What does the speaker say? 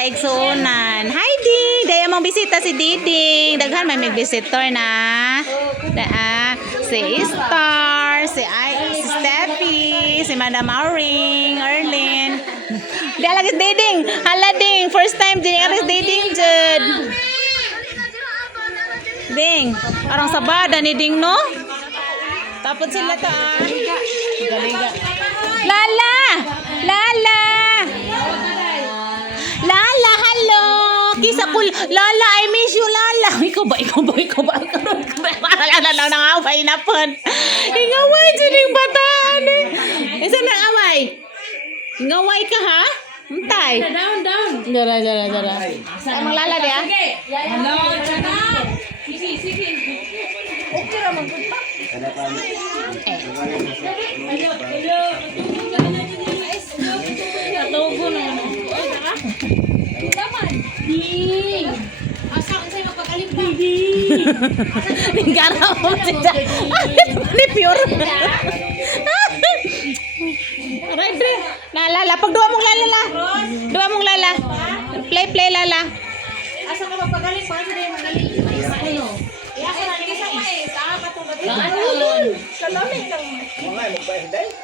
kaigsuunan. Hi, Ding! Daya mong bisita si Diding. Daghan may visitor na. Si Star, si Steffi, si Madam Auring, Erlyn. Di lagi Diding. Hala, Ding. First time Ding aris Diding, Jud. Ding. Arang sabada ni Ding, no? Tapos sila ta. Galiga. Lala! Lala! Lala, hello! Kisa ko, Lala, I miss you, Lala. Ikaw ba? Lala, nangaway na po. Ingaway, sining bataan eh. Isa nang away? Ingaway ka, ha? Hintay. Down. Jara. Ay, mang Lala dia? Hello, Jana. Sige. Okay naman. Katugo naman. Ding. Asa ko sa'yo magpagaling pa? Ninggara mo siya. Ni pure. Right, Dre. Lala. Pag dua mong Lala. Play, Lala. Asa ka magpagaling pa? Asa na yung magaling? Ano? Asa na yung isa mo eh. Saan ka ito? Ano? Kalamig lang.